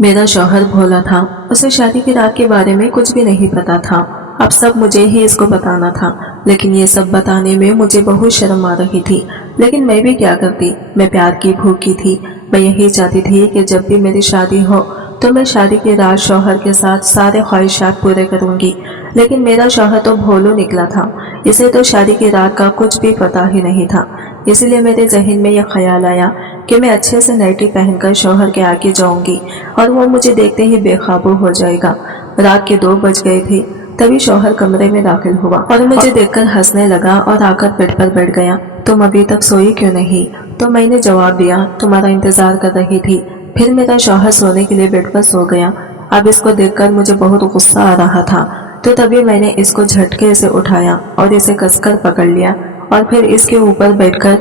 मेरा शौहर भोला था, उसे शादी की रात के बारे में कुछ भी नहीं पता था। अब सब मुझे ही इसको बताना था, लेकिन ये सब बताने में मुझे बहुत शर्म आ रही थी। लेकिन मैं भी क्या करती, मैं प्यार की भूखी थी। मैं यही चाहती थी कि जब भी मेरी शादी हो तो मैं शादी की रात शौहर के साथ सारे ख्वाहिशात पूरे करूंगी। लेकिन मेरा शौहर तो भोलू निकला था, इसे तो शादी की रात का कुछ भी पता ही नहीं था। इसलिए मेरे जहन में यह ख्याल आया कि मैं अच्छे से नाइटी पहनकर शौहर के आगे जाऊंगी और वो मुझे देखते ही बेकाबू हो जाएगा। रात के 2 बज गए थे, तभी शौहर कमरे में दाखिल हुआ और मुझे देखकर हंसने लगा और आकर बेड पर बैठ गया। तुम अभी तक सोई क्यों नहीं? तो मैंने जवाब दिया, तुम्हारा इंतजार कर रही थी। फिर मेरा शौहर सोने के लिए बेड पर सो गया। अब इसको देखकर मुझे बहुत गुस्सा आ रहा था, तो तभी मैंने इसको झटके से उठाया और इसे कसकर पकड़ लिया और फिर इसके ऊपर बैठकर,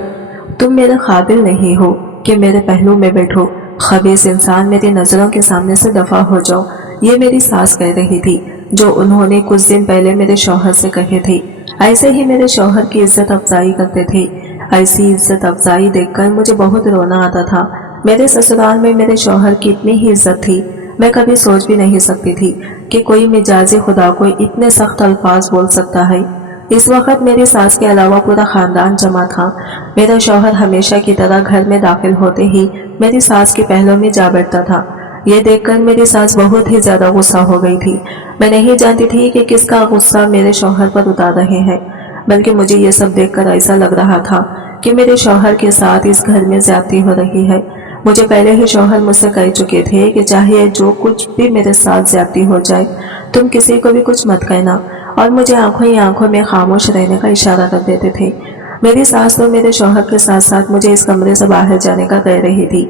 तुम मेरे काबिल नहीं हो कि मेरे पहलू में बैठो। खबीस इंसान, मेरी नजरों के सामने से दफा हो जाओ। ये मेरी सास कह रही थी, जो उन्होंने कुछ दिन पहले मेरे शौहर से कहे थे। ऐसे ही मेरे शौहर की इज्जत अफजाई करते थे। ऐसी इज्जत अफजाई देखकर मुझे बहुत रोना आता था। मेरे ससुराल में मेरे शौहर की इतनी ही इज्जत थी, मैं कभी सोच भी नहीं सकती थी कि कोई मिजाजी खुदा को इतने सख्त अल्फाज बोल सकता है। इस वक्त मेरी सास के अलावा पूरा खानदान जमा था। मेरा शौहर हमेशा की तरह घर में दाखिल होते ही मेरी सास के पहलों में जा बैठता था। ये देखकर मेरी सास बहुत ही ज्यादा गुस्सा हो गई थी। मैं नहीं जानती थी कि किसका गुस्सा मेरे शौहर पर उतार रहे हैं, बल्कि मुझे ये सब देखकर ऐसा लग रहा था कि मेरे शौहर के साथ इस घर में ज्यादती हो रही है। मुझे पहले ही शौहर मुझसे कह चुके थे कि चाहे जो कुछ भी मेरे साथ ज्यादती हो जाए, तुम किसी को भी कुछ मत कहना, और मुझे आंखों ही आंखों में खामोश रहने का इशारा कर देते थे। मेरी सास तो मेरे शौहर के साथ साथ मुझे इस कमरे से बाहर जाने का कह रही थी,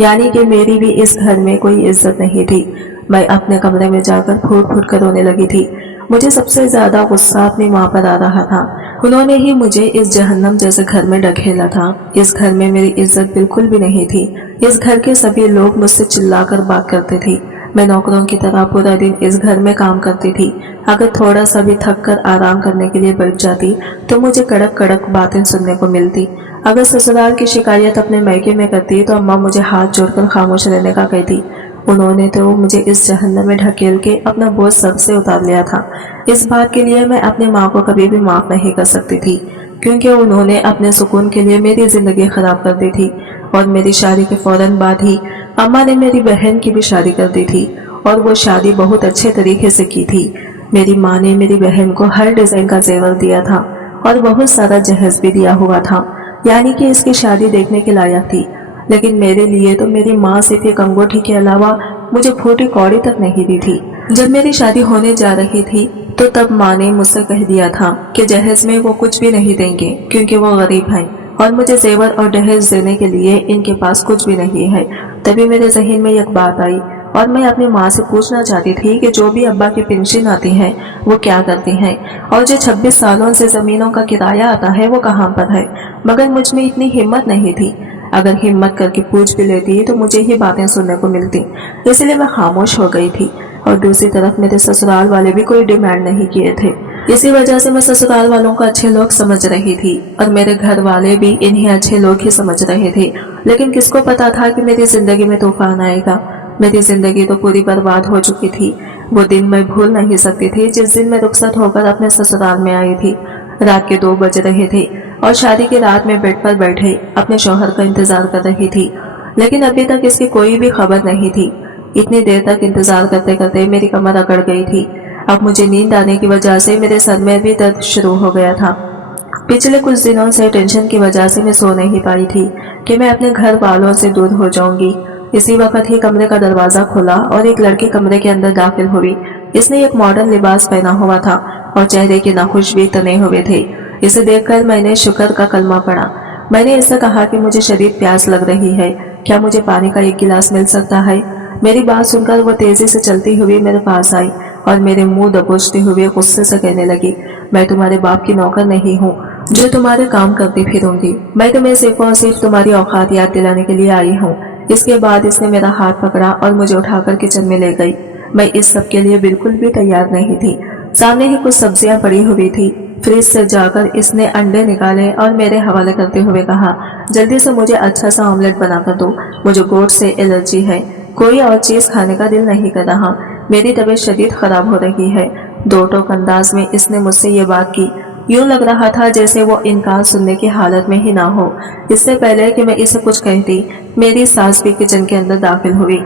यानी कि मेरी भी इस घर में कोई इज्जत नहीं थी। मैं अपने कमरे में जाकर फूट फूट कर रोने लगी थी। मुझे सबसे ज्यादा गुस्सा अपनी माँ पर आ रहा था। उन्होंने ही मुझे इस जहन्नम जैसे घर में ढकेला था। इस घर में मेरी इज्जत बिल्कुल भी नहीं थी। इस घर के सभी लोग मुझसे चिल्लाकर बात करते थे। मैं नौकरों की तरह पूरा दिन इस घर में काम करती थी। अगर थोड़ा सा भी थक कर आराम करने के लिए बैठ जाती तो मुझे कड़क कड़क बातें सुनने को मिलती। अगर ससुराल की शिकायत अपने मैके में करती तो अम्मा मुझे हाथ जोड़कर खामोश रहने का कहती। उन्होंने तो मुझे इस जहन्नम में ढकेल के अपना बोझ सर से उतार लिया था। इस बात के लिए मैं अपनी माँ को कभी भी माफ नहीं कर सकती थी, क्योंकि उन्होंने अपने सुकून के लिए मेरी जिंदगी खराब कर दी थी। और मेरी शादी के फौरन बाद ही अम्मा ने मेरी बहन की भी शादी कर दी थी, और वो शादी बहुत अच्छे तरीके से की थी। मेरी माँ ने मेरी बहन को हर डिजाइन का जेवर दिया था और बहुत सारा जहेज भी दिया हुआ था, यानी कि इसकी शादी देखने के लायक थी। लेकिन मेरे लिए तो मेरी माँ सिर्फ एक अंगूठी के अलावा मुझे फूटी कौड़ी तक नहीं दी थी। जब मेरी शादी होने जा रही थी तो तब माँ ने मुझसे कह दिया था कि जहेज में वो कुछ भी नहीं देंगे, क्योंकि वो गरीब हैं और मुझे जेवर और दहेज देने के लिए इनके पास कुछ भी नहीं है। तभी मेरे जहन में एक बात आई और मैं अपनी माँ से पूछना चाहती थी कि जो भी अब्बा की पेंशन आती है वो क्या करती हैं, और जो 26 सालों से जमीनों का किराया आता है वो कहाँ पर है। मगर मुझ में इतनी हिम्मत नहीं थी। अगर हिम्मत करके पूछ भी लेती तो मुझे ही बातें सुनने को मिलती, इसलिए मैं खामोश हो गई थी। और दूसरी तरफ मेरे ससुराल वाले भी कोई डिमांड नहीं किए थे। इसी वजह से मैं ससुराल वालों को अच्छे लोग समझ रही थी और मेरे घर वाले भी इन्हें अच्छे लोग ही समझ रहे थे। लेकिन किसको पता था कि मेरी जिंदगी में तूफान आएगा। मेरी जिंदगी तो पूरी बर्बाद हो चुकी थी। वो दिन मैं भूल नहीं सकती थी जिस दिन मैं रुखसत होकर अपने ससुराल में आई थी। रात के 2 बज रहे थे और शादी की रात में बेड पर बैठे अपने शौहर का इंतजार कर रही थी, लेकिन अभी तक इसकी कोई भी खबर नहीं थी। इतनी देर तक इंतजार करते करते मेरी कमर अकड़ गई थी। अब मुझे नींद आने की वजह से मेरे सर में भी दर्द शुरू हो गया था। पिछले कुछ दिनों से टेंशन की वजह से मैं सो नहीं पाई थी कि मैं अपने घर वालों से दूर हो जाऊंगी। इसी वक्त ही कमरे का दरवाजा खुला और एक लड़की कमरे के अंदर दाखिल हुई। इसने एक मॉडर्न लिबास पहना हुआ था और चेहरे के नाखुश भी तने हुए थे। इसे देखकर मैंने शुक्र का कलमा पढ़ा। मैंने इससे कहा कि मुझे शदीद प्यास लग रही है, क्या मुझे पानी का एक गिलास मिल सकता है। मेरी बात सुनकर वो तेजी से चलती हुई मेरे पास आई और मेरे मुंह दबोचते हुए गुस्से से कहने लगी, मैं तुम्हारे बाप की नौकर नहीं हूँ जो तुम्हारे काम करती फिरूंगी। मैं तुम्हें सिर्फ और सिर्फ तुम्हारी औकात याद दिलाने के लिए आई हूँ। इसके बाद इसने मेरा हाथ पकड़ा और मुझे उठाकर किचन में ले गई। मैं इस सब के लिए बिल्कुल भी तैयार नहीं थी। सामने ही कुछ सब्जियां पड़ी हुई थी। फ्रिज से जाकर इसने अंडे निकाले और मेरे हवाले करते हुए कहा, जल्दी से मुझे अच्छा सा ऑमलेट बना कर दो, मुझे गोट से एलर्जी है। कोई और चीज खाने का दिल नहीं कर रहा। मेरी तबीयत शदीद खराब हो रही है। दो टोक अंदाज में इसने मुझसे ये बात की। यूं लग रहा था जैसे वो इनकार सुनने की हालत में ही ना हो। इससे पहले कि मैं इसे कुछ कहती, मेरी सास भी किचन के अंदर दाखिल हुई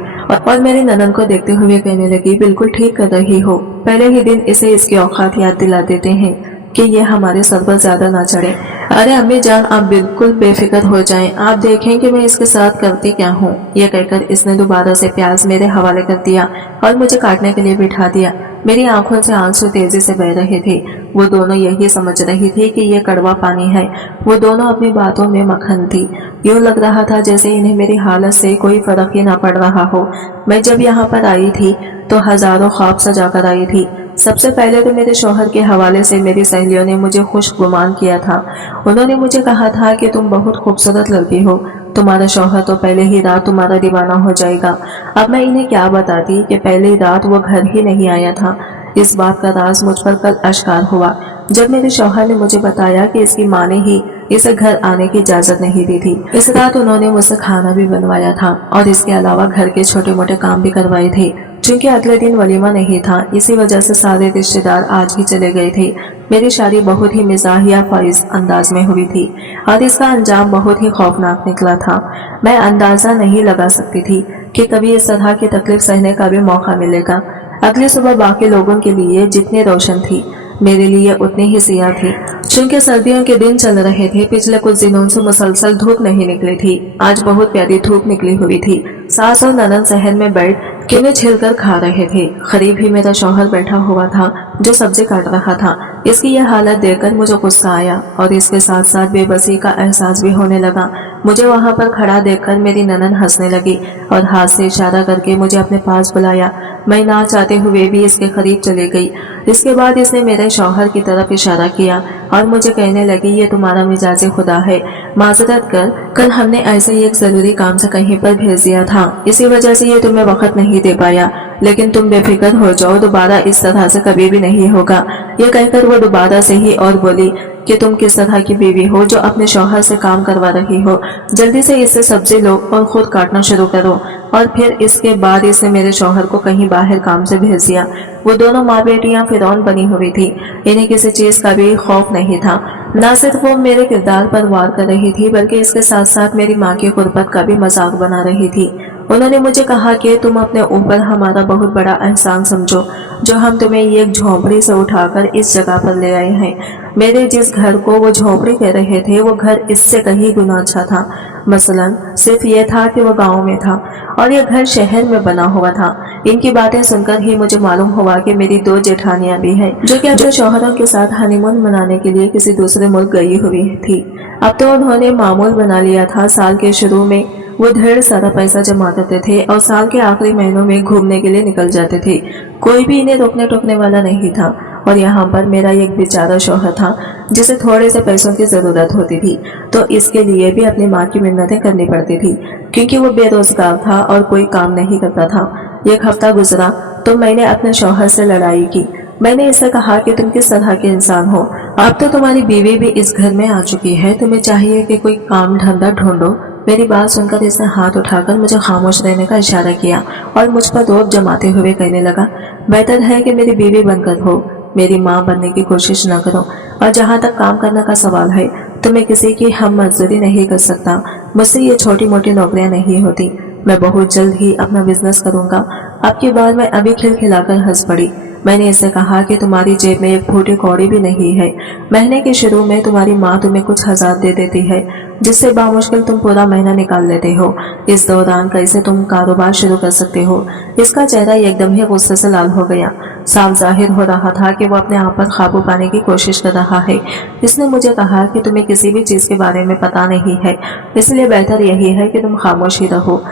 और मेरी ननद को देखते हुए कहने लगी, बिल्कुल ठीक कर रही हो। पहले ही दिन इसे इसकी औकात याद दिला देते हैं कि ये हमारे सर पर ज्यादा ना चढ़े। अरे अम्मी जान, आप बिल्कुल बेफिक्र हो जाएं, आप देखें कि मैं इसके साथ करती क्या हूँ। यह कहकर इसने दोबारा से प्याज मेरे हवाले कर दिया और मुझे काटने के लिए बिठा दिया। मेरी आंखों से आंसू तेजी से बह रहे थे। वो दोनों यही समझ रही थी कि ये कड़वा पानी है। वो दोनों अपनी बातों में मक्खन थी। यूं लग रहा था जैसे इन्हें मेरी हालत से कोई फर्क ही ना पड़ रहा हो। मैं जब यहाँ पर आई थी तो हजारों ख्वाब सजा कर आई थी। सबसे पहले तो मेरे शौहर के हवाले से मेरी सहेलियों ने मुझे खुश गुमान किया था। उन्होंने मुझे कहा था कि तुम बहुत खूबसूरत लड़की हो, तुम्हारा शौहर तो पहले ही रात तुम्हारा दीवाना हो जाएगा। अब मैं इन्हें क्या बताती कि पहली रात वो घर ही नहीं आया था। इस बात का राज मुझ पर कल आश्कार हुआ जब मेरे शौहर ने मुझे बताया कि इसकी माँ ने ही इसे घर आने की इजाजत नहीं दी थी। इस रात उन्होंने मुझसे खाना भी बनवाया था और इसके अलावा घर के छोटे मोटे काम भी करवाए थे। चूंकि अगले दिन वलीमा नहीं था, इसी वजह से सारे रिश्तेदार आज ही चले गए थे। मेरी शादी बहुत ही मिजाहिया फाइज अंदाज में हुई थी और इसका अंजाम बहुत ही खौफनाक निकला था। मैं अंदाजा नहीं लगा सकती थी कि कभी इस तरह की तकलीफ सहने का भी मौका मिलेगा। अगली सुबह बाकी लोगों के लिए जितनी रोशन थी, मेरे लिए उतनी ही सियाह थी। चूंकि सर्दियों के दिन चल रहे थे, पिछले कुछ दिनों से मुसलसल धूप नहीं निकली थी। आज बहुत प्यारी धूप निकली हुई थी। सास और ननद शहर में बैठ किन्हें छिलकर खा रहे थे। करीब ही मेरा शौहर बैठा हुआ था जो सब्जी काट रहा था। इसकी यह हालत देखकर मुझे गुस्सा आया और इसके साथ साथ बेबसी का एहसास भी होने लगा। मुझे वहां पर खड़ा देखकर मेरी ननद हंसने लगी और हाथ से इशारा करके मुझे अपने पास बुलाया। मैं ना चाहते हुए भी इसके करीब चली गई। इसके बाद इसने मेरे शौहर की तरफ इशारा किया और मुझे कहने लगी, ये तुम्हारा मिजाज खुदा है, माजरत कर, कल हमने ऐसे ही एक जरूरी काम से कहीं पर भेज दिया था, इसी वजह से ये तुम्हें वक्त नहीं दे पाया, लेकिन तुम बेफिक्र हो जाओ, दोबारा इस तरह से कभी भी नहीं होगा। ये कहकर वो दोबारा से ही और बोली कि तुम किस तरह की बीवी हो जो अपने शौहर से काम करवा रही हो। जल्दी से इससे सब्जी लो और खुद काटना शुरू करो। और फिर इसके बाद इसने मेरे शौहर को कहीं बाहर काम से भेज दिया। वो दोनों माँ बेटियां फिरौन बनी हुई थी। इन्हें किसी चीज का भी खौफ नहीं था। न सिर्फ वो मेरे किरदार पर वार कर रही थी, बल्कि इसके साथ साथ मेरी माँ की गुर्बत का भी मजाक बना रही थी। उन्होंने मुझे कहा कि तुम अपने ऊपर हमारा बहुत बड़ा एहसान समझो जो हम तुम्हें ये झोंपड़ी से उठाकर इस जगह पर ले आए हैं। मेरे जिस घर को वो झोंपड़ी कह रहे थे, वो घर इससे कहीं गुना अच्छा था। मसलन सिर्फ ये था कि वो गांव में था और ये घर शहर में बना हुआ था। इनकी बातें सुनकर ही मुझे मालूम हुआ कि मेरी दो जेठानियां भी हैं जो कि अपने शौहरों के साथ हनीमून मनाने के लिए किसी दूसरे मुल्क गई हुई थी। अब तो उन्होंने मामूल बना लिया था। साल के शुरू में वो ढेर सारा पैसा जमा करते थे और साल के आखिरी महीनों में घूमने के लिए निकल जाते थे। कोई भी इन्हें रोकने टोकने वाला नहीं था। और यहाँ पर मेरा एक बेचारा शौहर था जिसे थोड़े से पैसों की जरूरत होती थी, तो इसके लिए भी अपनी माँ की मिन्नतें करनी पड़ती थी क्योंकि वो बेरोजगार था और कोई काम नहीं करता था। एक हफ्ता गुजरा तो मैंने अपने शौहर से लड़ाई की। मैंने इससे कहा कि तुम किस तरह के इंसान हो, अब तो तुम्हारी बीवी भी इस घर में आ चुकी है, तुम्हें चाहिए कि कोई काम धंधा ढूंढो। मेरी बात सुनकर इसने हाथ उठाकर मुझे खामोश रहने का इशारा किया और मुझ पर रोब जमाते हुए कहने लगा, बेहतर है कि मेरी बीवी बनकर हो, मेरी माँ बनने की कोशिश न करो। और जहाँ तक काम करने का सवाल है तो मैं किसी की हम मजदूरी नहीं कर सकता। मुझसे ये छोटी मोटी नौकरियां नहीं होती। मैं बहुत जल्द ही अपना बिजनेस करूंगा। अब की बार मैं अभी खिलखिलाकर हंस पड़ी। मैंने इससे कहा कि तुम्हारी जेब में एक फूटी कौड़ी भी नहीं है। महीने के शुरू में तुम्हारी माँ तुम्हें कुछ हजार दे देती है जिससे बामुश्किल तुम पूरा महीना निकाल लेते हो। इस दौरान कैसे तुम कारोबार शुरू कर सकते हो। इसका चेहरा एकदम ही गुस्से से लाल हो गया। साफ जाहिर हो रहा था कि वो अपने आप पर काबू पाने की कोशिश कर रहा है। इसने मुझे कहा कि तुम्हें किसी भी चीज के बारे में पता नहीं है, इसलिए बेहतर यही है कि तुम खामोश ही रहो।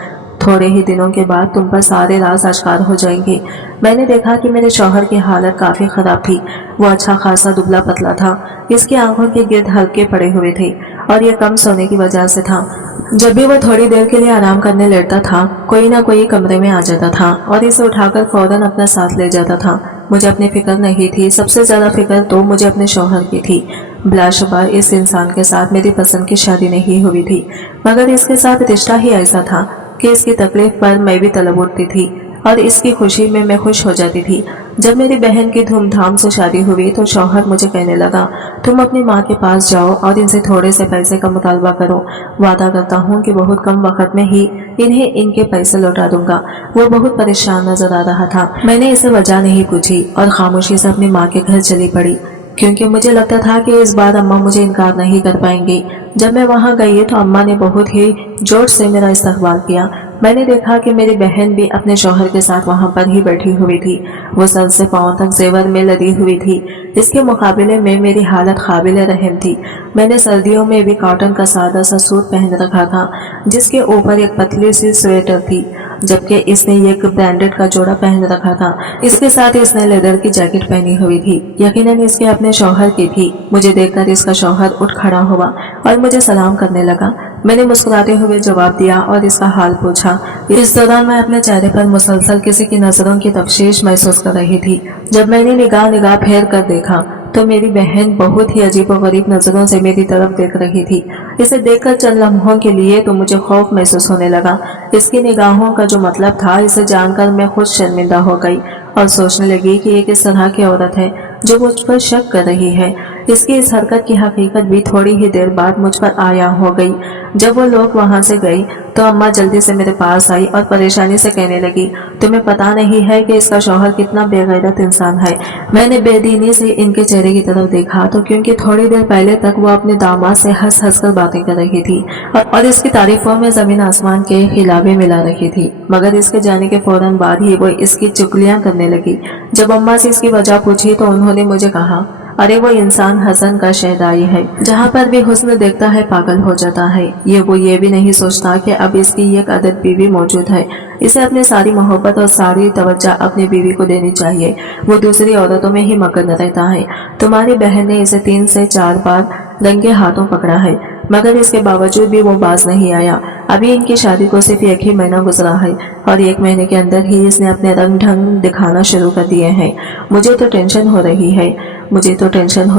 थोड़े ही दिनों के बाद तुम पर सारे राज आश्कार हो जाएंगे। मैंने देखा कि मेरे शौहर की हालत काफी खराब थी। वो अच्छा खासा दुबला पतला था। इसकी आंखों के गिर्द हल्के पड़े हुए थे और ये कम सोने की वजह से था। जब भी वो थोड़ी देर के लिए आराम करने लेटता था, कोई ना कोई कमरे में आ जाता था और इसे उठाकर फौरन अपना साथ ले जाता था। मुझे अपनी फिक्र नहीं थी। सबसे ज्यादा फिक्र तो मुझे अपने शौहर की थी। बिलाशुबा इस इंसान के साथ मेरी पसंद की शादी नहीं हुई थी, मगर इसके साथ रिश्ता ही ऐसा था کہ اس کی تکلیف پر میں بھی طلب اٹھتی تھی اور اس کی خوشی میں میں خوش ہو جاتی تھی۔ جب میری بہن کی دھوم دھام سے شادی ہوئی تو شوہر مجھے کہنے لگا، تم اپنی ماں کے پاس جاؤ اور ان سے تھوڑے سے پیسے کا مطالبہ کرو، وعدہ کرتا ہوں کہ بہت کم وقت میں ہی انہیں ان کے پیسے لوٹا دوں گا۔ وہ بہت پریشان نظر آ رہا تھا۔ میں نے اسے وجہ نہیں پوچھی اور خاموشی سے اپنی ماں کے گھر چلی پڑی، کیونکہ مجھے لگتا تھا کہ اس بار اماں مجھے انکار نہیں کر پائیں گی۔ جب میں وہاں گئی تو اماں نے بہت ہی جوش سے میرا استقبال کیا۔ میں نے دیکھا کہ میری بہن بھی اپنے شوہر کے ساتھ وہاں پر ہی بیٹھی ہوئی تھی۔ وہ سر سے پاؤں تک زیور میں لدی ہوئی تھی۔ اس کے مقابلے میں میری حالت قابل رحم تھی۔ میں نے سردیوں میں بھی کاٹن کا سادہ سا سوٹ پہن رکھا تھا جس کے اوپر ایک پتلی سی سویٹر تھی، جبکہ اس نے ایک برانڈڈ کا جوڑا پہن رکھا تھا۔ اس کے ساتھ اس نے لیدر کی جیکٹ پہنی ہوئی تھی، یقیناً اس کے اپنے شوہر کی تھی۔ مجھے دیکھ کر اس کا شوہر اٹھ کھڑا ہوا اور مجھے سلام کرنے لگا۔ میں نے مسکراتے ہوئے جواب دیا اور اس کا حال پوچھا۔ اس دوران میں اپنے چہرے پر مسلسل کسی کی نظروں کی تفشیش محسوس کر رہی تھی۔ جب میں نے نگاہ پھیر کر دیکھا تو میری بہن بہت ہی عجیب و غریب نظروں سے میری طرف دیکھ رہی تھی۔ اسے دیکھ کر چند لمحوں کے لیے تو مجھے خوف محسوس ہونے لگا۔ اس کی نگاہوں کا جو مطلب تھا، اسے جان کر میں خود شرمندہ ہو گئی اور سوچنے لگی کہ یہ کس طرح کی عورت ہے جو مجھ پر شک کر رہی ہے۔ اس کی اس حرکت کی حقیقت بھی تھوڑی ہی دیر بعد مجھ پر آیا ہو گئی۔ جب وہ لوگ وہاں سے گئی تو اماں جلدی سے میرے پاس آئی اور پریشانی سے کہنے لگی، تمہیں پتا نہیں ہے کہ اس کا شوہر کتنا بے غیرت انسان ہے؟ میں نے بے دینی سے ان کے چہرے کی طرف دیکھا تو کیونکہ تھوڑی دیر پہلے تک وہ اپنے داماد سے ہنس ہنس کر باتیں کر رہی تھی اور اس کی تعریفوں میں زمین آسمان کے خلابے ملا رہی تھی، مگر اس کے جانے کے فوراً بعد ہی وہ اس کی چگلیاں کرنے لگی۔ جب اماں سے اس کی وجہ پوچھی تو انہوں نے مجھے کہا، ارے وہ انسان حسن کا شہدائی ہے، جہاں پر بھی حسن دیکھتا ہے پاگل ہو جاتا ہے۔ وہ یہ بھی نہیں سوچتا کہ اب اس کی ایک عدد بیوی موجود ہے، اسے اپنی ساری محبت اور ساری توجہ اپنی بیوی کو دینی چاہیے۔ وہ دوسری عورتوں میں ہی مگن رہتا ہے۔ تمہاری بہن نے اسے 3 سے 4 بار رنگے ہاتھوں پکڑا ہے، مگر اس کے باوجود بھی وہ باز نہیں آیا۔ ابھی ان کی شادی کو صرف 1 ہی مہینہ گزرا ہے اور 1 مہینے کے اندر ہی اس نے اپنے رنگ ڈھنگ دکھانا شروع کر دیے ہیں۔ مجھے تو ٹینشن ہو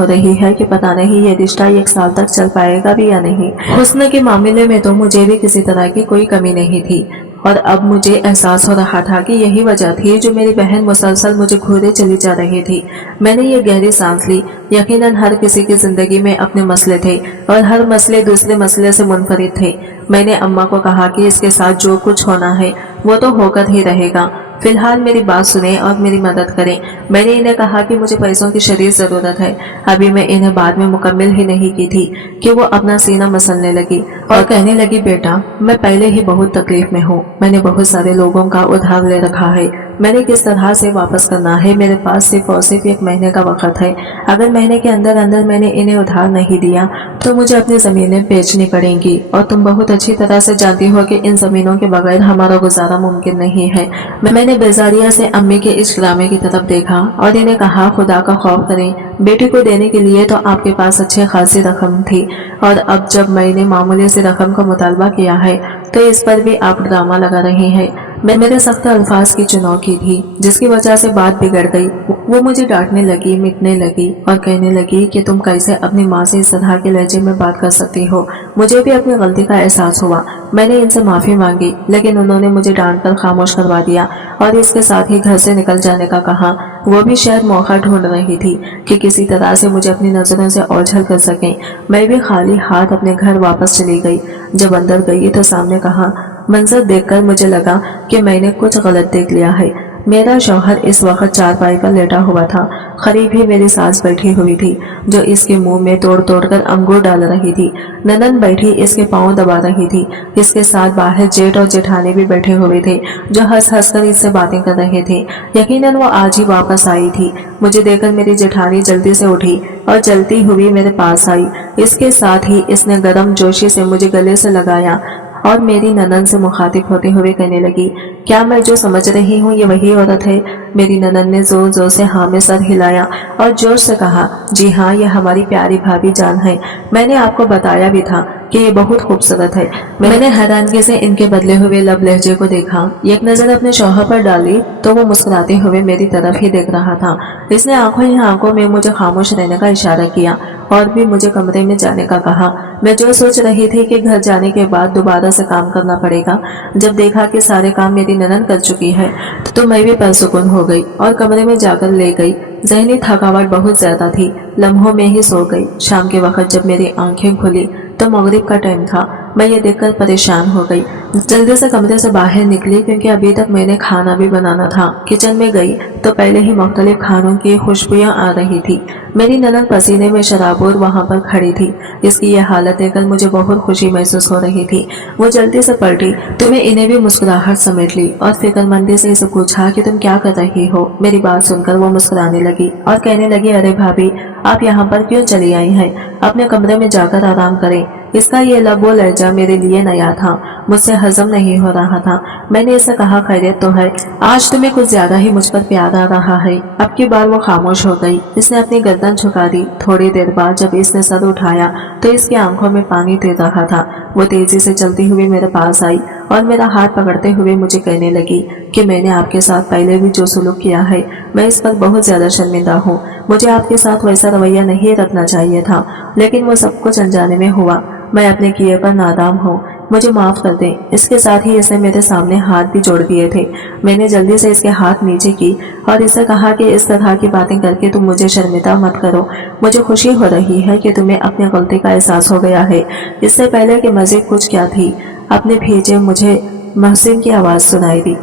رہی ہے کہ پتہ نہیں یہ رشتہ 1 سال تک چل پائے گا بھی یا نہیں۔ حسن کے معاملے میں تو مجھے بھی کسی طرح کی کوئی کمی نہیں تھی، اور اب مجھے احساس ہو رہا تھا کہ یہی وجہ تھی جو میری بہن مسلسل مجھے گھورے چلی جا رہی تھی۔ میں نے یہ گہری سانس لی۔ یقیناً ہر کسی کی زندگی میں اپنے مسئلے تھے اور ہر مسئلے دوسرے مسئلے سے منفرد تھے۔ میں نے اماں کو کہا کہ اس کے ساتھ جو کچھ ہونا ہے وہ تو ہو کر ہی رہے گا، فی الحال میری بات سنیں اور میری مدد کریں۔ میں نے انہیں کہا کہ مجھے پیسوں کی شدید ضرورت ہے۔ ابھی میں انہیں بعد میں مکمل ہی نہیں کی تھی کہ وہ اپنا سینہ مسلنے لگی اور کہنے لگی، بیٹا میں پہلے ہی بہت تکلیف میں ہوں، میں نے بہت سارے لوگوں کا ادھار لے رکھا ہے، میں نے کس طرح سے واپس کرنا ہے؟ میرے پاس صرف اور صرف 1 مہینے کا وقت ہے۔ اگر مہینے کے اندر میں نے انہیں ادھار نہیں دیا تو مجھے اپنی زمینیں بیچنی پڑیں گی، اور تم بہت اچھی طرح سے جانتی ہو کہ ان زمینوں کے بغیر ہمارا گزارا ممکن نہیں ہے۔ میں نے بیزاریہ سے امی کے اس ڈرامے کی طرف دیکھا اور انہیں کہا، خدا کا خوف کریں، بیٹی کو دینے کے لیے تو آپ کے پاس اچھے خاصی رقم تھی، اور اب جب میں نے معمولی سی رقم کا مطالبہ کیا ہے تو اس پر بھی آپ ڈرامہ لگا رہی ہیں۔ میرے سخت الفاظ کی چنو کی تھی جس کی وجہ سے بات بگڑ گئی۔ وہ مجھے ڈانٹنے لگی، مٹنے لگی اور کہنے لگی کہ تم کیسے اپنی ماں سے اس طرح کے لہجے میں بات کر سکتی ہو۔ مجھے بھی اپنی غلطی کا احساس ہوا۔ میں نے ان سے معافی مانگی، لیکن انہوں نے مجھے ڈانٹ کر خاموش کروا دیا اور اس کے ساتھ ہی گھر سے نکل جانے کا کہا۔ وہ بھی شاید موقع ڈھونڈ رہی تھی کہ کسی طرح سے مجھے اپنی نظروں سے اوجھل کر سکیں۔ میں بھی خالی ہاتھ اپنے گھر واپس چلی گئی۔ جب اندر گئی تو سامنے کہا منظر دیکھ کر مجھے لگا کہ میں نے کچھ غلط دیکھ لیا ہے۔ میرا شوہر اس وقت چارپائی پر لیٹا ہوا تھا۔ قریب ہی میری ساس بیٹھی ہوئی تھی جو اس کے منہ میں توڑ توڑ کر انگور ڈال رہی تھی۔ ننند بیٹھی اس کے پاؤں دبا رہی تھی۔ اس کے ساتھ باہر جیٹ اور جیٹھانی بھی بیٹھے ہوئے تھے جو ہنس ہنس کر اس سے باتیں کر رہے تھے۔ یقیناً وہ آج ہی واپس آئی تھی۔ مجھے دیکھ کر میری جیٹھانی جلدی سے اٹھی اور چلتی ہوئی میرے پاس آئی۔ اس کے ساتھ ہی اس نے گرم جوشی سے مجھے گلے سے لگایا اور میری ننند سے مخاطب ہوتے ہوئے کہنے لگی، کیا میں جو سمجھ رہی ہوں یہ وہی عورت ہے؟ میری ننند نے زور زور سے ہاں میں سر ہلایا اور جوش سے کہا، جی ہاں، یہ ہماری پیاری بھابھی جان ہے۔ میں نے آپ کو بتایا بھی تھا कि ये बहुत खूबसूरत है। मैंने हैरानगी से इनके बदले हुए लब लहजे को देखा। एक नजर अपने शौहर पर डाली तो वो मुस्कुराते हुए मेरी तरफ ही देख रहा था। इसने आंखों ही आंखों में मुझे खामोश रहने का इशारा किया और भी मुझे कमरे में जाने का कहा। मैं जो सोच रही थी कि घर जाने के बाद दोबारा से काम करना पड़ेगा, जब देखा कि सारे काम मेरी ननद कर चुकी है तो मैं भी परसुकून हो गई और कमरे में जाकर ले गई। जहनी थकावट बहुत ज्यादा थी, लम्हों में ही सो गई। शाम के वक्त जब मेरी आंखें खुली तो मगरिब का टाइम था। मैं ये देखकर परेशान हो गई। जल्दी से कमरे से बाहर निकली क्योंकि अभी तक मैंने खाना भी बनाना था। किचन में गई तो पहले ही मुख्तलिफ खानों की खुशबुयां आ रही थी। मेरी ननद पसीने में शराबोर वहां पर खड़ी थी। इसकी ये हालत देखकर मुझे बहुत खुशी महसूस हो रही थी। वो जल्दी से पलटी तो मैं इन्हें भी मुस्कुराहट समेट ली और फिक्रमंदी से इसे पूछा कि तुम क्या कर रही हो। मेरी बात सुनकर वो मुस्कुराने लगी और कहने लगी, अरे भाभी, आप यहाँ पर क्यों चली आई हैं? अपने कमरे में जाकर आराम करें। इसका ये लबो लहजा मेरे लिए नया था, मुझसे हजम नहीं हो रहा था। मैंने इसे कहा, खैरियत तो है? आज तुम्हें कुछ ज्यादा ही मुझ पर प्यार आ रहा है। अब की बार वो खामोश हो गई। इसने अपनी गर्दन झुका दी। थोड़ी देर बाद जब इसने सर उठाया तो इसकी आंखों में पानी तिर रहा था। वो तेजी से चलती हुई मेरे पास आई और मेरा हाथ पकड़ते हुए मुझे कहने लगी कि मैंने आपके साथ पहले भी जो सुलूक किया है, मैं इस पर बहुत ज्यादा शर्मिंदा हूँ। मुझे आपके साथ वैसा रवैया नहीं रखना चाहिए था, लेकिन वो सब कुछ अनजाने में हुआ। मैं अपने किए पर नादाम हूँ, मुझे माफ कर दें। इसके साथ ही इसने मेरे सामने हाथ भी जोड़ दिए थे। मैंने जल्दी से इसके हाथ नीचे की और इससे कहा कि इस तरह की बातें करके तुम मुझे शर्मिंदा मत करो। मुझे खुशी हो रही है कि तुम्हें अपनी गलती का एहसास हो गया है। इससे पहले कि मजीद कुछ क्या थी, अपने भेजे मुझे महसिन की आवाज सुनाई दी।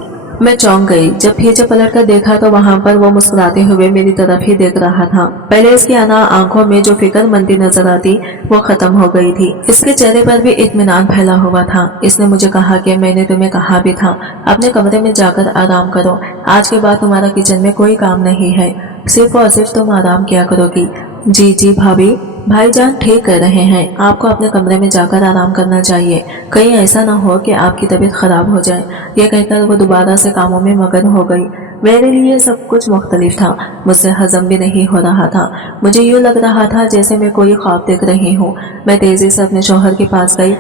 मैं चौंक गई। जब पीछे पलट कर देखा तो वहां पर वो मुस्कुराते हुए मेरी तरफ ही देख रहा था। पहले इसकी अना आंखों में जो फिक्रमंदी नजर आती वो खत्म हो गई थी। इसके चेहरे पर भी इत्मीनान फैला हुआ था। इसने मुझे कहा कि मैंने तुम्हें कहा भी था अपने कमरे में जाकर आराम करो। आज के बाद तुम्हारा किचन में कोई काम नहीं है, सिर्फ और सिर्फ तुम आराम किया करोगी। जी जी भाभी, भाईजान ठीक कह रहे हैं, आपको अपने कमरे में जाकर आराम करना चाहिए। कहीं ऐसा ना हो कि आपकी तबीयत खराब हो जाए। यह कहकर वो दोबारा से कामों में मगन हो गई। मेरे लिए सब कुछ मुख्तलिफ था, मुझसे हजम भी नहीं हो रहा था। मुझे यूँ लग रहा था जैसे मैं कोई ख्वाब देख रही हूँ। मैं तेजी से अपने शौहर के पास गई।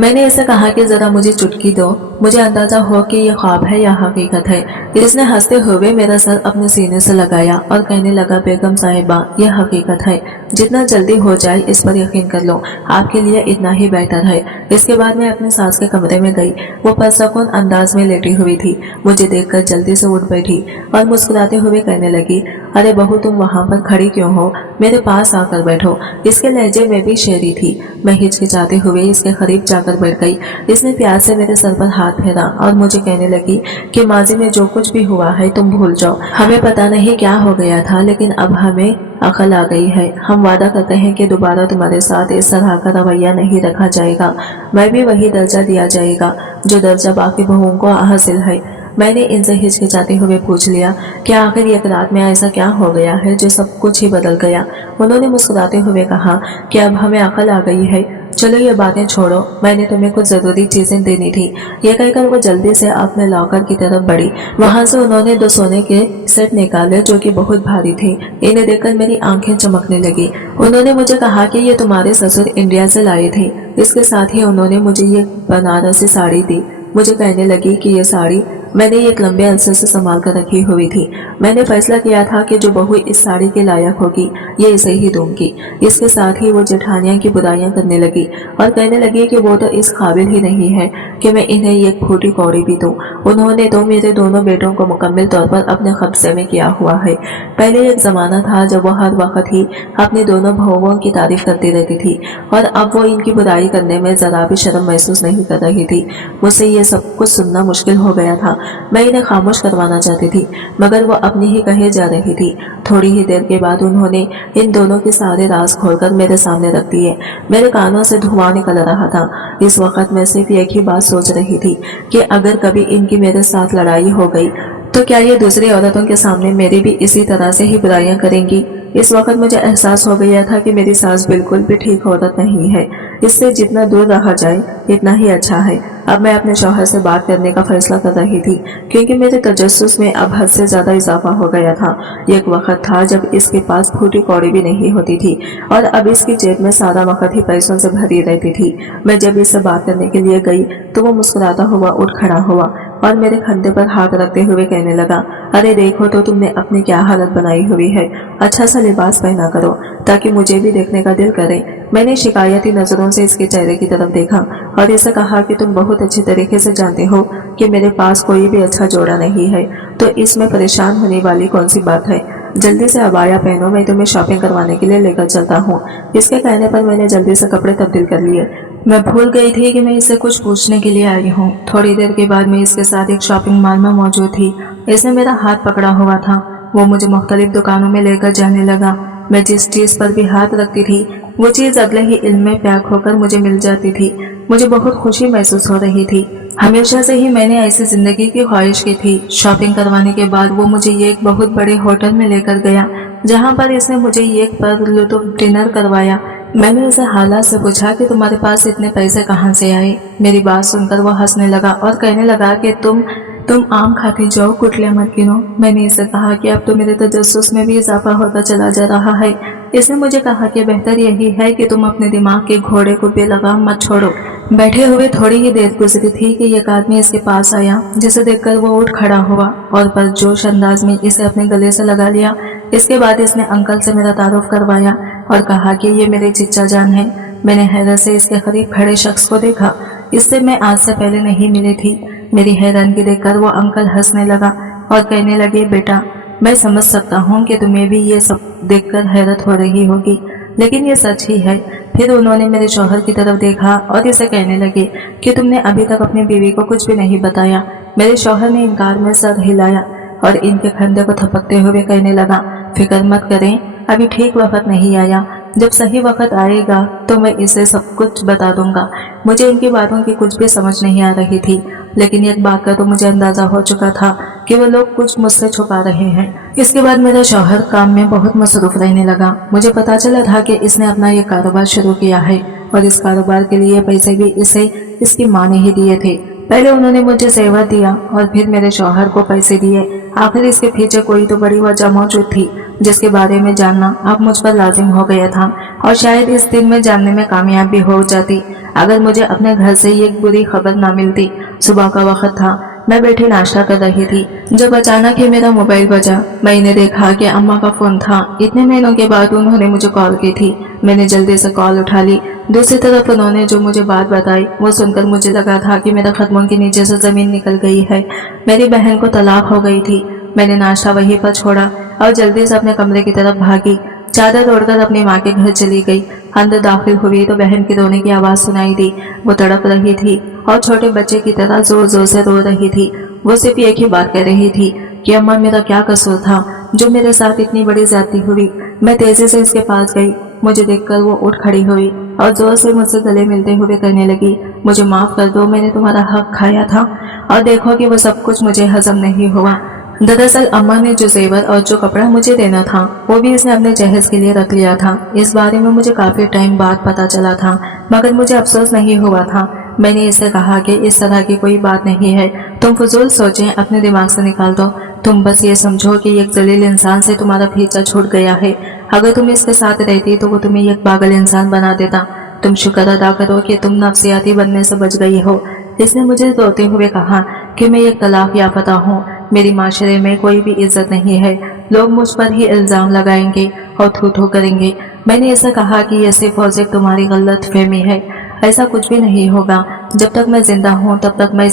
मैंने इसे कहा कि जरा मुझे चुटकी दो, मुझे अंदाजा हो कि ये ख्वाब है या हकीकत है। इसने हंसते हुए मेरा सर अपने सीने से लगाया और कहने लगा, बेगम साहिबा, यह हकीकत है। जितना जल्दी हो जाए इस पर यकीन कर लो, आपके लिए इतना ही बेहतर है। इसके बाद मैं अपने सास के कमरे में गई। वो परसकून अंदाज में लेटी हुई थी। मुझे देखकर जल्दी से उठ बैठी और मुस्कुराते हुए कहने लगी, अरे बहू, तुम वहां पर खड़ी क्यों हो? मेरे पास आकर बैठो। इसके लहजे में भी शेरी थी। मैं हिचकिचाते हुए इसके करीब जाकर बैठ गई। इसने प्यार से मेरे सर पर हाथ फेरा और मुझे कहने लगी कि माजी में जो कुछ भी हुआ है तुम भूल जाओ। हमें पता नहीं क्या हो गया था, लेकिन अब हमें अकल आ गई है। हम वादा करते हैं कि दोबारा तुम्हारे साथ इस तरह का रवैया नहीं रखा जाएगा। मैं भी वही दर्जा दिया जाएगा जो दर्जा बाकी बहुओं को हासिल है। मैंने इनसे हिचकिचाते हुए पूछ लिया कि आखिर एक रात में ऐसा क्या हो गया है जो सब कुछ ही बदल गया। उन्होंने मुस्कुराते हुए कहा कि अब हमें अकल आ गई है। चलो ये बातें छोड़ो, मैंने तुम्हें कुछ जरूरी चीजें देनी थी। ये कहकर वो जल्दी से अपने लॉकर की तरफ बढ़ी। वहां से उन्होंने 2 सोने के सेट निकाले जो कि बहुत भारी थे। इन्हें देखकर मेरी आंखें चमकने लगी। उन्होंने मुझे कहा कि ये तुम्हारे ससुर इंडिया से लाए थे। इसके साथ ही उन्होंने मुझे ये बनारसी साड़ी दी। मुझे कहने लगी कि ये साड़ी मैंने एक लंबे अरसे से संभाल कर रखी हुई थी। मैंने फैसला किया था कि जो बहू इस साड़ी के लायक होगी ये इसे ही दूंगी। इसके साथ ही वो जेठानियां की बुराइयां करने लगी और कहने लगी कि वो तो इस काबिल ही नहीं है कि मैं इन्हें एक फूटी कौड़ी भी दूं। उन्होंने तो मेरे दोनों बेटों को मुकम्मल तौर पर अपने कब्जे में किया हुआ है। पहले एक जमाना था जब वो हर वक्त ही अपनी दोनों बहुओं की तारीफ करती रहती थी और अब वो इनकी बुराई करने में जरा भी शर्म महसूस नहीं कर रही थी। मुझसे ये सब कुछ सुनना मुश्किल हो गया था। मैं इन्हें खामोश करवाना चाहती थी, मगर वो अपनी ही कहे जा रही थी। थोड़ी ही देर के बाद उन्होंने इन दोनों के सारे राज खोलकर मेरे सामने रख दिए। मेरे कानों से धुआं निकल रहा था। इस वक्त मैं सिर्फ एक ही बात सोच रही थी कि अगर कभी इनकी मेरे साथ लड़ाई हो गई तो क्या ये दूसरी औरतों के सामने मेरी भी इसी तरह से ही बुराइयां करेंगी। इस वक्त मुझे एहसास हो गया था कि मेरी सास बिल्कुल भी ठीक औरत नहीं है। اس سے جتنا دور رہا جائے اتنا ہی اچھا ہے۔ اب میں اپنے شوہر سے بات کرنے کا فیصلہ کر رہی تھی کیونکہ میرے تجسس میں اب حد سے زیادہ اضافہ ہو گیا تھا۔ ایک وقت تھا جب اس کے پاس پھوٹی کوڑی بھی نہیں ہوتی تھی اور اب اس کی جیب میں سارا وقت ہی پیسوں سے بھری رہتی تھی۔ میں جب اس سے بات کرنے کے لیے گئی تو وہ مسکراتا ہوا اٹھ کھڑا ہوا اور میرے کندھے پر ہاتھ رکھتے ہوئے کہنے لگا، ارے دیکھو تو تم نے اپنی کیا حالت بنائی ہوئی ہے، اچھا سا لباس پہنا کرو تاکہ مجھے بھی دیکھنے کا دل کرے۔ میں نے شکایتی نظروں سے اس کے چہرے کی طرف دیکھا اور اسے کہا کہ تم بہت اچھی طریقے سے جانتے ہو کہ میرے پاس کوئی بھی اچھا جوڑا نہیں ہے، تو اس میں پریشان ہونے والی کون سی بات ہے؟ جلدی سے عبایا پہنو، میں تمہیں شاپنگ کروانے کے لیے لے کر چلتا ہوں۔ اس کے کہنے پر میں نے جلدی سے کپڑے تبدیل کر لیے۔ میں بھول گئی تھی کہ میں اس سے کچھ پوچھنے کے لیے آئی ہوں۔ تھوڑی دیر کے بعد میں اس کے ساتھ ایک شاپنگ مال میں موجود تھی۔ اس نے میرا ہاتھ پکڑا ہوا تھا۔ وہ مجھے مختلف دکانوں میں لے کر جانے لگا۔ میں جس چیز پر بھی ہاتھ رکھتی تھی وہ چیز اگلے ہی علم میں پیک ہو کر مجھے مل جاتی تھی۔ مجھے بہت خوشی محسوس ہو رہی تھی۔ ہمیشہ سے ہی میں نے ایسی زندگی کی خواہش کی تھی۔ شاپنگ کروانے کے بعد وہ مجھے ایک بہت بڑے ہوٹل میں لے کر گیا جہاں پر اس نے مجھے ایک پر لطف ڈنر کروایا۔ میں نے اسے حالات سے پوچھا کہ تمہارے پاس اتنے پیسے کہاں سے آئے؟ میری بات سن کر وہ ہنسنے لگا اور کہنے لگا کہ تم آم کھاتی جاؤ، کٹلیاں مت گنو۔ میں نے اسے کہا کہ اب تو میرے تجسس میں بھی اضافہ ہوتا چلا جا رہا ہے۔ اس نے مجھے کہا کہ بہتر یہی ہے کہ تم اپنے دماغ کے گھوڑے کو بے لگام مت چھوڑو۔ بیٹھے ہوئے تھوڑی ہی دیر گزری تھی کہ ایک آدمی اس کے پاس آیا جسے دیکھ کر وہ اٹھ کھڑا ہوا اور پرجوش انداز میں اسے اپنے گلے سے لگا لیا۔ اس کے بعد اس نے انکل سے میرا تعارف کروایا اور کہا کہ یہ میرے چچا جان ہیں۔ میں نے حیرت سے اس کے قریب کھڑے شخص کو دیکھا، اس سے میں آج سے پہلے نہیں ملی تھی۔ میری حیرانگی دیکھ کر وہ انکل ہنسنے لگا اور کہنے لگے، بیٹا میں سمجھ سکتا ہوں کہ تمہیں بھی یہ سب دیکھ کر حیرت ہو رہی ہوگی، لیکن یہ سچ ہی ہے۔ پھر انہوں نے میرے شوہر کی طرف دیکھا اور اسے کہنے لگے کہ تم نے ابھی تک اپنی بیوی کو کچھ بھی نہیں بتایا۔ میرے شوہر نے انکار میں سر ہلایا اور ان کے کندھے کو تھپکتے ہوئے کہنے لگا، فکر مت کریں، ابھی ٹھیک وقت نہیں آیا، جب صحیح وقت آئے گا تو میں اسے سب کچھ بتا دوں گا۔ مجھے ان کی باتوں کی کچھ بھی سمجھ نہیں آ رہی تھی، لیکن ایک بات کا تو مجھے اندازہ ہو چکا تھا کہ وہ لوگ کچھ مجھ سے چھپا رہے ہیں۔ اس کے بعد میرا شوہر کام میں بہت مصروف رہنے لگا۔ مجھے پتا چلا تھا کہ اس نے اپنا یہ کاروبار شروع کیا ہے اور اس کاروبار کے لیے پیسے بھی اسے اس کی ماں نے ہی دیے تھے۔ پہلے انہوں نے مجھے زیور دیا اور پھر میرے شوہر کو پیسے دیے۔ آخر اس کے پیچھے کوئی تو بڑی وجہ موجود تھی جس کے بارے میں جاننا اب مجھ پر لازم ہو گیا تھا، اور شاید اس دن میں جاننے میں کامیاب بھی ہو جاتی اگر مجھے اپنے گھر سے ایک بری خبر نہ ملتی۔ صبح کا وقت تھا، میں بیٹھی ناشتہ کر رہی تھی جب اچانک ہی میرا موبائل بجا۔ میں نے دیکھا کہ اماں کا فون تھا۔ اتنے مہینوں کے بعد انہوں نے مجھے کال کی تھی۔ میں نے جلدی سے کال اٹھا لی۔ دوسری طرف انہوں نے جو مجھے بات بتائی وہ سن کر مجھے لگا تھا کہ میرے قدموں کے نیچے سے زمین نکل گئی ہے۔ میری بہن کو طلاق ہو گئی تھی۔ میں نے ناشتہ وہیں پر چھوڑا اور جلدی سے اپنے کمرے کی طرف بھاگی، چادر اوڑھ کر اپنی ماں کے گھر چلی گئی۔ اندر داخل ہوئی تو بہن کی رونے کی آواز سنائی دی۔ وہ تڑپ رہی تھی اور چھوٹے بچے کی طرح زور زور سے رو رہی تھی۔ وہ صرف ایک ہی بات کہہ رہی تھی کہ اماں میرا کیا قصور تھا جو میرے ساتھ اتنی بڑی زیادتی ہوئی۔ میں تیزی سے اس کے پاس گئی۔ مجھے دیکھ کر وہ اٹھ کھڑی ہوئی اور زور سے مجھ سے گلے ملتے ہوئے کہنے لگی، مجھے معاف کر دو، میں نے تمہارا حق کھایا تھا اور دیکھو کہ وہ سب کچھ مجھے ہضم نہیں ہوا۔ دراصل اماں نے جو زیور اور جو کپڑا مجھے دینا تھا وہ بھی اس نے اپنے جہیز کے لیے رکھ لیا تھا۔ اس بارے میں مجھے کافی ٹائم بعد پتا چلا تھا، مگر مجھے افسوس نہیں ہوا تھا۔ میں نے اسے کہا کہ اس طرح کی کوئی بات نہیں ہے، تم فضول سوچیں اپنے دماغ سے نکال دو۔ تم بس یہ سمجھو کہ ایک ذلیل انسان سے تمہارا پیچھا چھوٹ گیا ہے۔ اگر تم اس کے ساتھ رہتی تو وہ تمہیں ایک پاگل انسان بنا دیتا۔ تم شکر ادا کرو کہ تم نفسیاتی بننے سے بچ گئی ہو۔ اس نے مجھے روتے ہوئے کہا کہ میں ایک طلاق یافتہ ہوں، میری معاشرے میں کوئی بھی عزت نہیں ہے، لوگ مجھ پر ہی الزام لگائیں گے اور تھو تھو کریں گے۔ میں نے اسے کہا کہ یہ صرف اور صرف تمہاری غلط فہمی ہے، ایسا کچھ بھی نہیں ہوگا۔ جب تک میں زندہ ہوں تب تک میں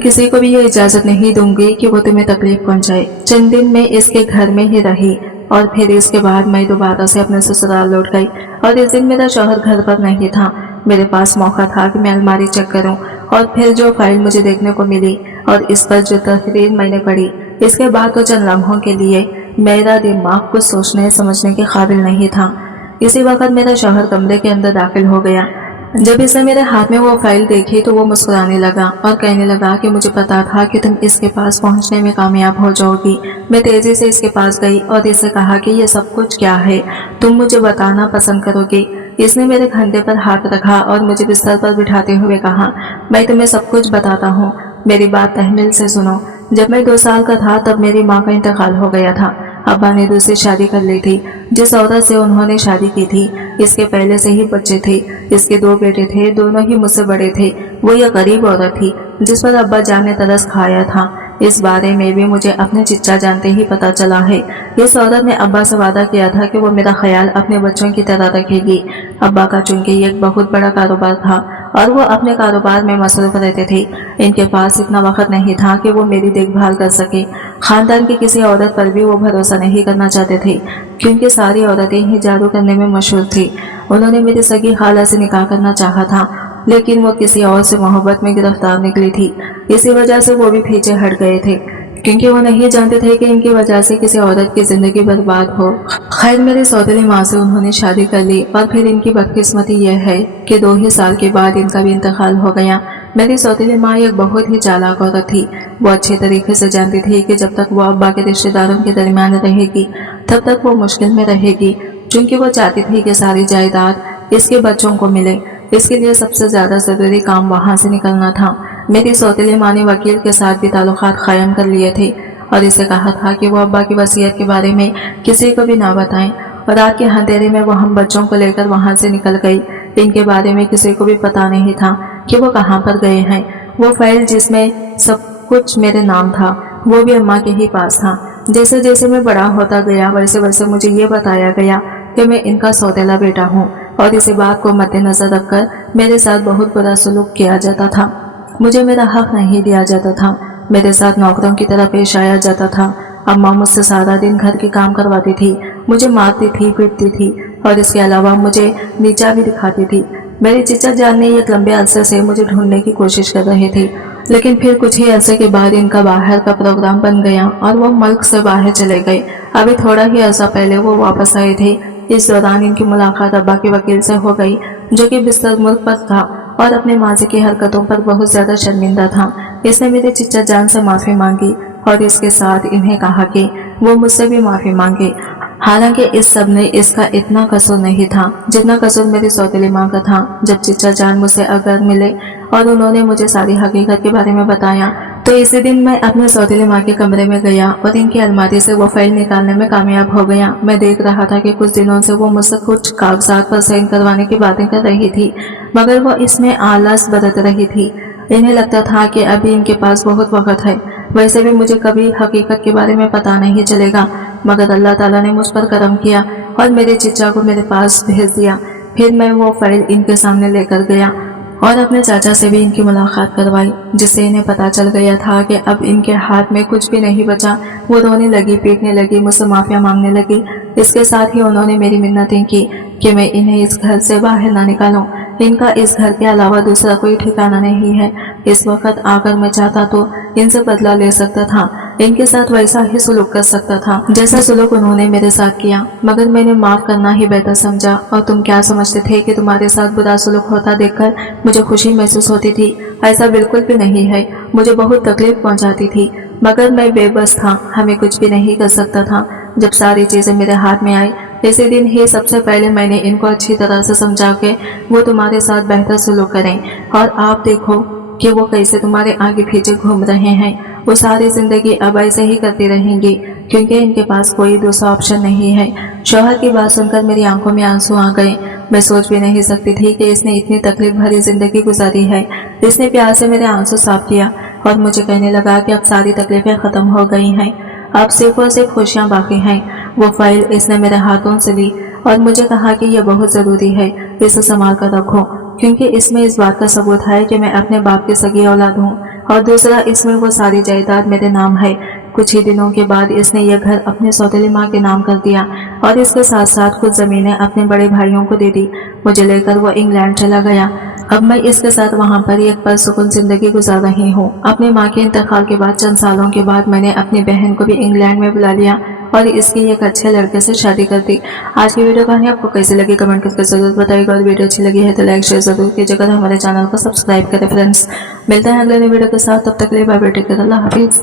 کسی کو بھی یہ اجازت نہیں دوں گی کہ وہ تمہیں تکلیف پہنچائے۔ چند دن میں اس کے گھر میں ہی رہی اور پھر اس کے بعد میں دوبارہ سے اپنے سسرال لوٹ گئی، اور اس دن میرا شوہر گھر پر نہیں تھا۔ میرے پاس موقع تھا کہ میں الماری چیک کروں، اور پھر جو فائل مجھے دیکھنے کو ملی اور اس پر جو تحریر میں نے پڑھی، اس کے بعد تو چند لمحوں کے لیے میرا دماغ کچھ سوچنے سمجھنے کے قابل نہیں تھا۔ اسی وقت میرا شوہر کمرے کے اندر داخل ہو گیا۔ جب اس نے میرے ہاتھ میں وہ فائل دیکھی تو وہ مسکرانے لگا اور کہنے لگا کہ مجھے پتا تھا کہ تم اس کے پاس پہنچنے میں کامیاب ہو جاؤ گی۔ میں تیزی سے اس کے پاس گئی اور اس سے کہا کہ یہ سب کچھ کیا ہے، تم مجھے بتانا پسند کرو گی۔ इसने मेरे कंधे पर हाथ रखा और मुझे बिस्तर पर बिठाते हुए कहा, मैं तुम्हें सब कुछ बताता हूँ, मेरी बात तहमील से सुनो। जब मैं 2 साल का था तब मेरी माँ का इंतकाल हो गया था। अब्बा ने दूसरी शादी कर ली थी। जिस औरत से उन्होंने शादी की थी, इसके पहले से ही बच्चे थे। इसके 2 बेटे थे, दोनों ही मुझसे बड़े थे। वो यह गरीब औरत थी जिस पर अब्बा जान ने तरस खाया था। इस बारे में भी मुझे अपने चिच्चा जानते ही पता चला है। इस औरत ने अब्बा से वादा किया था कि वो मेरा ख्याल अपने बच्चों की तरह रखेगी। अब्बा का चूंकि एक बहुत बड़ा कारोबार था और वो अपने कारोबार में मसरूफ रहते थे, इनके पास इतना वक्त नहीं था कि वो मेरी देखभाल कर सके। खानदान की किसी औरत पर भी वो भरोसा नहीं करना चाहते थे, क्योंकि सारी औरतें ही जादू करने में मशहूर थी। उन्होंने मेरी सगी खाला से निकाह करना चाहा था, लेकिन वो किसी और से मोहब्बत में गिरफ्तार निकली थी। इसी वजह से वो भी पीछे हट गए थे, क्योंकि वो नहीं जानते थे कि इनकी वजह से किसी औरत की जिंदगी बर्बाद हो। खैर, मेरी सौतेली माँ से उन्होंने शादी कर ली और फिर इनकी बदकिस्मती यह है कि 2 ही साल के बाद इनका भी इंतकाल हो गया। मेरी सौतेली माँ एक बहुत ही चालाक औरत थी। वो अच्छे तरीके से जानती थी कि जब तक वो अब्बा के रिश्तेदारों के दरमियान रहेगी तब तक वो मुश्किल में रहेगी, क्योंकि वो चाहती थी कि सारी जायदाद इसके बच्चों को मिले। इसके लिए सबसे ज्यादा जरूरी काम वहां से निकलना था। मेरी सौतेली माँ ने वकील के साथ भी ताल्लुकात कायम कर लिए थे और इसे कहा था कि वो अब्बा की वसीयत के बारे में किसी को भी ना बताएं। और रात के अंधेरे में वो हम बच्चों को लेकर वहां से निकल गई। इनके बारे में किसी को भी पता नहीं था कि वो कहाँ पर गए हैं। वो फाइल जिसमें सब कुछ मेरे नाम था, वो भी अम्मा के ही पास था। जैसे जैसे मैं बड़ा होता गया वैसे वैसे मुझे ये बताया गया कि मैं इनका सौतेला बेटा हूँ और इसी बात को मद्देनजर रखकर मेरे साथ बहुत बुरा सलूक किया जाता था। मुझे मेरा हक नहीं दिया जाता था। मेरे साथ नौकरों की तरह पेश आया जाता था। अम्मा मुझसे सारा दिन घर के काम करवाती थी, मुझे मारती थी, पीटती थी और इसके अलावा मुझे नीचा भी दिखाती थी। मेरे चचा जान ने एक लंबे अरसे से मुझे ढूंढने की कोशिश कर रहे थे, लेकिन फिर कुछ ही अरसे के बाद इनका बाहर का प्रोग्राम बन गया और वो मुल्क से बाहर चले गए। अभी थोड़ा ही अरसा पहले वो वापस आए थे। इस दौरान इनकी मुलाकात अब्बा के वकील से हो गई, जो कि बिस्तर मुल्क पर था और अपने माजी की हरकतों पर बहुत ज्यादा शर्मिंदा था। इसने मेरे चिच्चा जान से माफी मांगी और इसके साथ इन्हें कहा कि वो मुझसे भी माफी मांगे। हालांकि इस सब ने इसका इतना कसूर नहीं था जितना कसूर मेरी सौतेली माँ का था। जब चिच्चा जान मुझसे अगर मिले और उन्होंने मुझे सारी हकीकत के बारे में बताया, तो इसी दिन मैं अपने सौतेली माँ के कमरे में गया और इनकी अलमारी से वो फाइल निकालने में कामयाब हो गया। मैं देख रहा था कि कुछ दिनों से वो मुझसे कुछ कागजात पर साइन करवाने की बातें कर रही थी, मगर वो इसमें आलस बरत रही थी। इन्हें लगता था कि अभी इनके पास बहुत वक्त है। वैसे भी मुझे कभी हकीकत के बारे में पता नहीं चलेगा, मगर अल्लाह ताला ने मुझ पर करम किया और मेरे चिच्चा को मेरे पास भेज दिया। फिर मैं वो फाइल इनके सामने लेकर गया और अपने चाचा से भी इनकी मुलाकात करवाई, जिससे इन्हें पता चल गया था कि अब इनके हाथ में कुछ भी नहीं बचा। वो रोने लगी, पीटने लगी, मुझसे माफिया मांगने लगी। इसके साथ ही उन्होंने मेरी मिन्नतें की कि मैं इन्हें इस घर से बाहर ना निकालूं। इनका इस घर के अलावा दूसरा कोई ठिकाना नहीं है। इस वक्त आकर मैं चाहता तो इनसे बदला ले सकता था, इनके साथ वैसा ही सुलूक कर सकता था जैसा सुलूक उन्होंने मेरे साथ किया, मगर मैंने माफ करना ही बेहतर समझा। और तुम क्या समझते थे कि तुम्हारे साथ बुरा सुलूक होता देखकर मुझे खुशी महसूस होती थी? ऐसा बिल्कुल भी नहीं है। मुझे बहुत तकलीफ पहुंचाती थी, मगर मैं बेबस था, हमें कुछ भी नहीं कर सकता था। जब सारी चीजें मेरे हाथ में आई, इसी दिन ही सबसे पहले मैंने इनको अच्छी तरह से समझा के वो तुम्हारे साथ बेहतर सुलूक करें, और आप देखो कि वो कैसे तुम्हारे आगे पीछे घूम रहे हैं। वो सारी जिंदगी अब ऐसे ही करती रहेंगी, क्योंकि इनके पास कोई दूसरा ऑप्शन नहीं है। शौहर की बात सुनकर मेरी आंखों में आंसू आ गए। मैं सोच भी नहीं सकती थी कि इसने इतनी तकलीफ भरी जिंदगी गुजारी है। इसने प्यार से मेरे आंसू साफ किया और मुझे कहने लगा कि अब सारी तकलीफें खत्म हो गई हैं, अब सिर्फ और सिर्फ खुशियाँ बाकी हैं। वो फाइल इसने मेरे हाथों से ली और मुझे कहा कि यह बहुत जरूरी है, इसे संभाल कर रखो, क्योंकि इसमें इस बात का सबूत है कि मैं अपने बाप की सगी औलाद हूँ, और दूसरा इसमें वो सारी जायदाद मेरे नाम है। कुछ ही दिनों के बाद इसने यह घर अपने सौतेली माँ के नाम कर दिया और इसके साथ साथ कुछ जमीनें अपने बड़े भाइयों को दे दी। मुझे लेकर वो इंग्लैंड चला गया। अब मैं इसके साथ वहाँ पर एक परसुकून जिंदगी गुजार रही हूँ। अपनी माँ के इंतकाल के बाद चंद सालों के बाद मैंने अपनी बहन को भी इंग्लैंड में बुला लिया और इसकी एक अच्छे लड़के से शादी कर दी। आज की वीडियो कहानी आपको कैसी लगी कमेंट करके जरूर बताइएगा, और वीडियो अच्छी लगी है तो लाइक शेयर जरूर कीजिएगा, हमारे चैनल को सब्सक्राइब करें। फ्रेंड्स, मिलते हैं अगले वीडियो के साथ, तब तक के लिए बाय बाय, टेक केयर, अल्लाह हाफिज।